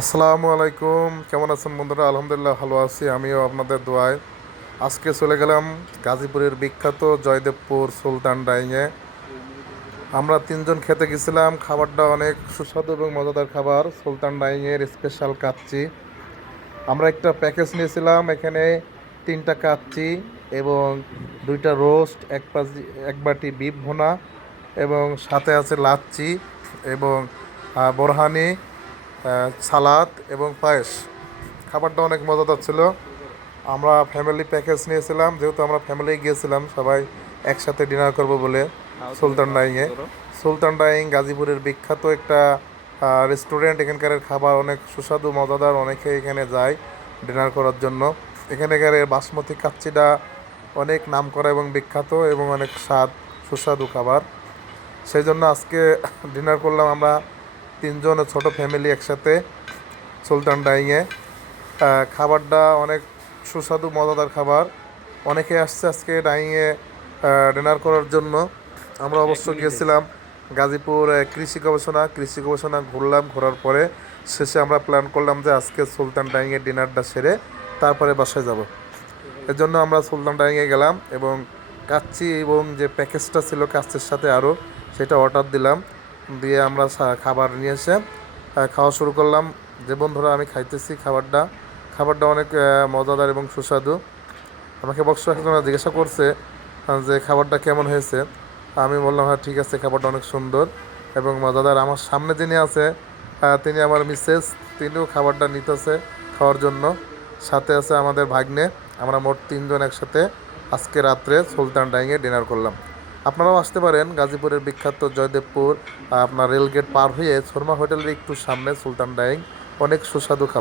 আসসালামু আলাইকুম, কেমন আছেন বন্ধুরা? আলহামদুলিল্লাহ ভালো আছি, আমিও আপনাদের দোয়ায়। আজকে চলে গেলাম গাজীপুরের বিখ্যাত জয়দেবপুর সুলতান ডাইংয়ে। আমরা তিনজন খেতে গেছিলাম। খাবারটা অনেক সুস্বাদু এবং মজাদার খাবার, সুলতান ডাইংয়ের স্পেশাল কাচ্চি। আমরা একটা প্যাকেজ নিয়েছিলাম, এখানে তিনটা কাচ্চি এবং দুইটা রোস্ট, এক বাটি বিফ ভুনা এবং সাথে আছে লাচ্চি এবং বোরহানি, সালাদ এবং পায়েস। খাবারটা অনেক মজাদার ছিল। আমরা ফ্যামিলি প্যাকেজ নিয়েছিলাম, যেহেতু আমরা ফ্যামিলি গিয়েছিলাম সবাই একসাথে ডিনার করব বলে। সুলতান ডাইংয়ে, সুলতান ডাইং গাজীপুরের বিখ্যাত একটা রেস্টুরেন্ট। এখানকার খাবার অনেক সুস্বাদু মজাদার, অনেকে এখানে যায় ডিনার করার জন্য। এখানকার বাসমতি কাচ্চিটা অনেক নামকরা এবং বিখ্যাত এবং অনেক সুস্বাদু খাবার। সেই জন্য আজকে ডিনার করলাম আমরা তিনজন ছোট ফ্যামিলি একসাথে সুলতান ডাইংয়ে। খাবারটা অনেক সুস্বাদু মজাদার খাবার। অনেকে আসছে আজকে ডাইংয়ে ডিনার করার জন্য। আমরা অবশ্য গিয়েছিলাম গাজীপুর কৃষি গবেষণা ঘুরলাম। ঘোরার পরে শেষে আমরা প্ল্যান করলাম যে আজকে সুলতান ডাইংয়ে ডিনারটা সেরে তারপরে বাসায় যাব। এর জন্য আমরা সুলতান ডাইংয়ে গেলাম এবং কাচ্চি এবং যে প্যাকেজটা ছিল কাচ্চির সাথে আরও, সেটা অর্ডার দিলাম। দিয়ে আমরা খাবার নিয়ে এসে খাওয়া শুরু করলাম। যে বন্ধুরা আমি খাইতেছি খাবারটা অনেক মজাদার এবং সুস্বাদু। আমাকে অবশ্য একজন জিজ্ঞাসা করছে যে খাবারটা কেমন হয়েছে। আমি বললাম হ্যাঁ ঠিক আছে, খাবারটা অনেক সুন্দর এবং মজাদার। আমার সামনে যিনি আছে তিনি আমার মিসেস, তিনিও খাবারটা নিতেছে খাওয়ার জন্য। সাথে আছে আমাদের ভাগ্নে। আমরা মোট তিনজন একসাথে আজকে রাত্রে সুলতান ডাইংয়ে ডিনার করলাম। আপনারাও আসতে পারেন গাজীপুরের বিখ্যাত জয়দেবপুর। আপনার রেলগেট পার হয়ে শর্মা হোটেলের একটু সামনে সুলতান ডাইং, অনেক সুস্বাদু খাবার।